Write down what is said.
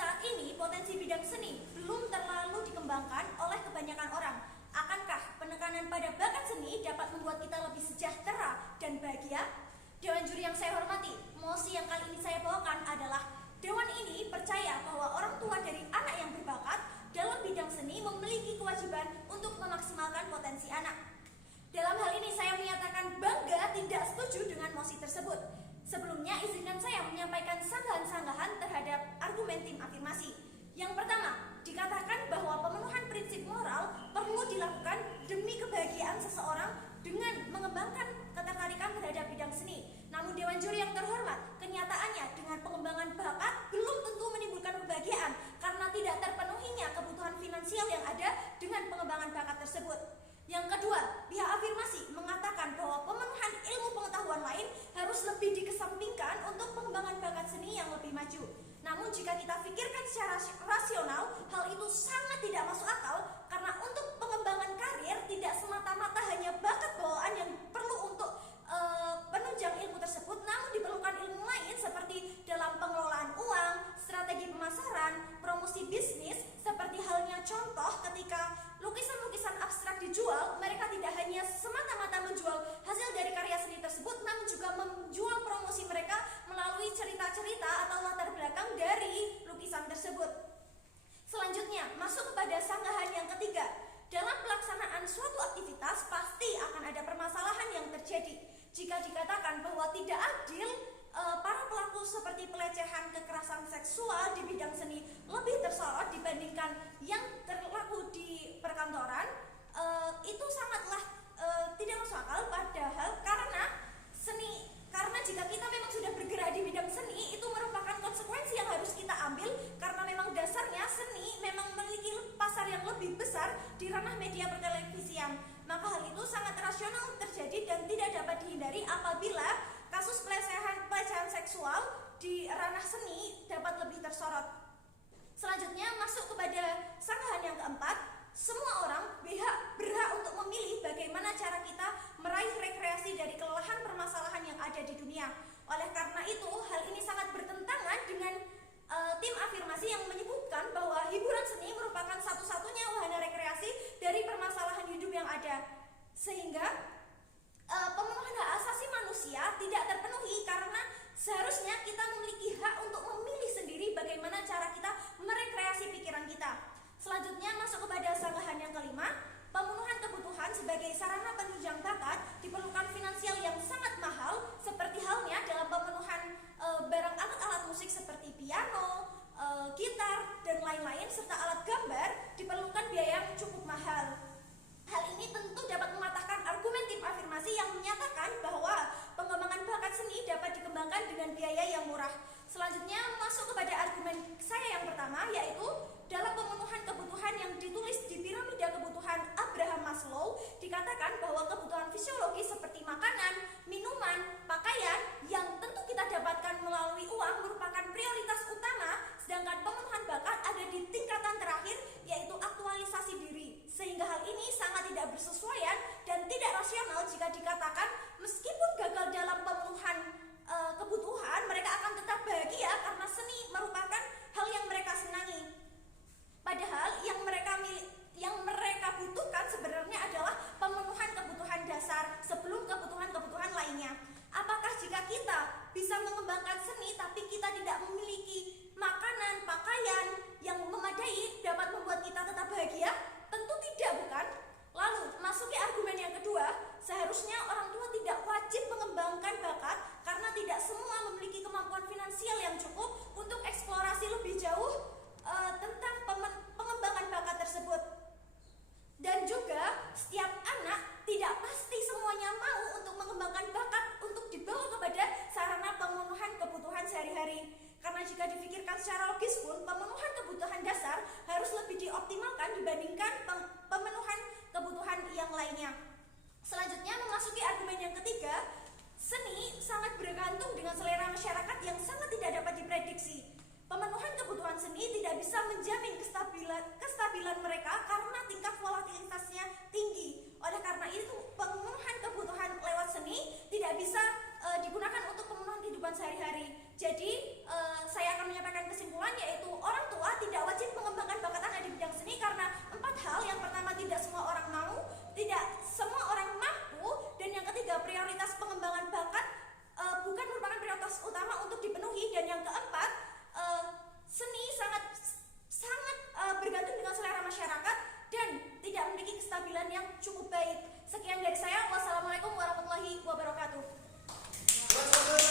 Saat ini potensi bidang seni belum terlalu dikembangkan oleh kebanyakan orang. Akankah penekanan pada bakat seni dapat membuat kita lebih sejahtera dan bahagia? Dewan juri yang saya hormati, mosi yang kali ini saya bawakan adalah Dewan ini percaya bahwa orang tua dari anak yang berbakat dalam bidang seni memiliki kewajiban untuk memaksimalkan potensi anak. Dalam hal ini saya menyatakan bangga tidak setuju dengan mosi tersebut. Sebelumnya izinkan saya menyampaikan sanggahan-sanggahan terhadap argumen tim afirmasi. Yang pertama, dikatakan bahwa pemenuhan prinsip moral perlu dilakukan demi kebahagiaan seseorang dengan mengembangkan ketertarikan terhadap bidang seni. Namun Dewan Juri yang terhormat, kenyataannya dengan pengembangan bakat belum tentu menimbulkan kebahagiaan karena tidak terpenuhinya kebutuhan finansial yang ada dengan pengembangan bakat tersebut. Yang kedua, pihak afirmasi mengatakan bahwa pemenuhan ilmu pengetahuan lain harus lebih dikesampingkan untuk pengembangan bakat seni yang lebih maju. Namun jika kita pikirkan secara rasional, hal itu sangat tidak masuk akal karena untuk pengembangan karir tidak semata-mata hanya bakat bawaan yang perlu untuk penunjang ilmu tersebut, namun diperlukan ilmu lain seperti dalam pengelolaan uang, strategi pemasaran, promosi bisnis, seperti halnya contoh ketika lukisan-lukisan abstrak dijual, mereka tidak hanya semata-mata menjual hasil dari karya seni tersebut, namun juga menjual promosi mereka melalui cerita-cerita atau latar belakang dari lukisan tersebut. Selanjutnya, masuk kepada sanggahan yang ketiga. Dalam pelaksanaan suatu aktivitas, pasti akan ada permasalahan yang terjadi. Jika dikatakan bahwa tidak adil, para pelaku seperti pelecehan, kekerasan seksual di bidang seni lebih tersorot dibandingkan yang terlaku di perkantoran, itu sangatlah tidak masuk akal. Padahal karena jika kita memang sudah bergerak di bidang seni, itu merupakan konsekuensi yang harus kita ambil karena memang dasarnya seni memang memiliki pasar yang lebih besar di ranah media pertelevisian. Maka hal itu sangat rasional terjadi dan tidak dapat dihindari apabila kasus pelecehan seksual di ranah seni dapat lebih tersorot. Selanjutnya masuk kepada sanggahan yang keempat. Semua orang berhak untuk memilih bagaimana cara kita meraih rekreasi dari kelelahan permasalahan yang ada di dunia. Oleh karena itu, hal ini sangat bertentangan dengan tim afirmasi yang menyebutkan bahwa hiburan seni merupakan satu-satunya wahana rekreasi dari permasalahan hidup yang ada. Sehingga pemenuhan hak asasi manusia tidak terpenuhi karena seharusnya kita memiliki hak untuk memilih sendiri bagaimana cara kita merekreasi pikiran kita. Selanjutnya masuk kepada sanggahan yang kelima. Pemenuhan kebutuhan sebagai sarana penunjang bakat diperlukan finansial yang sangat mahal, seperti halnya dalam pemenuhan barang alat-alat musik seperti piano, gitar, dan lain-lain, serta alat gambar diperlukan biaya yang cukup mahal. Hal ini tentu dapat mematahkan argumen tim afirmasi yang menyatakan bahwa pengembangan bakat seni dapat dikembangkan dengan biaya yang murah. Selanjutnya masuk kepada argumen saya yang pertama, yaitu dalam pemenuhan kebutuhan yang ditulis di piramida kebutuhan Abraham Maslow, dikatakan bahwa kebutuhan fisiologis seperti makanan, minuman, pakaian yang tentu kita dapatkan melalui uang merupakan prioritas utama, sedangkan pemenuhan bakat ada di tingkatan terakhir, yaitu aktualisasi diri. Sehingga hal ini sangat tidak bersesuaian dan tidak rasional jika dikatakan meskipun gagal dalam pemenuhan kebutuhan, mereka akan tetap bahagia karena seni merupakan hal yang mereka senangi. Padahal yang mereka butuhkan sebenarnya adalah pemenuhan kebutuhan dasar sebelum kebutuhan-kebutuhan lainnya. Apakah jika kita bisa mengembangkan seni tapi kita tidak memiliki makanan, pakaian yang memadai dapat membuat kita tetap bahagia? Tentu tidak, bukan? Lalu, masuki argumen yang kedua, seharusnya orang tua tidak wajib mengembangkan bakat karena tidak semua memiliki kemampuan finansial yang cukup untuk eksplorasi lebih jauh tentang pengembangan bakat tersebut. Dan juga, setiap anak tidak pasti semuanya mau untuk mengembangkan bakat untuk dibawa kepada sarana pemenuhan kebutuhan sehari-hari. Karena jika dipikirkan secara logis pun, pemenuhan kebutuhan dasar harus lebih dioptimalkan dibandingkan pemenuhan kebutuhan yang lainnya. Selanjutnya memasuki argumen yang ketiga, seni sangat bergantung dengan selera masyarakat yang sangat tidak dapat diprediksi. Pemenuhan kebutuhan seni tidak bisa menjamin kestabilan mereka karena tingkat volatilitasnya tinggi. Oleh karena itu, pemenuhan kebutuhan lewat seni tidak bisa digunakan untuk pemenuhan kehidupan sehari-hari. Jadi, saya akan menyampaikan kesimpulan, yaitu orang tua yang keempat, seni sangat sangat bergantung dengan selera masyarakat dan tidak memiliki kestabilan yang cukup baik. Sekian dari saya. Wassalamualaikum warahmatullahi wabarakatuh.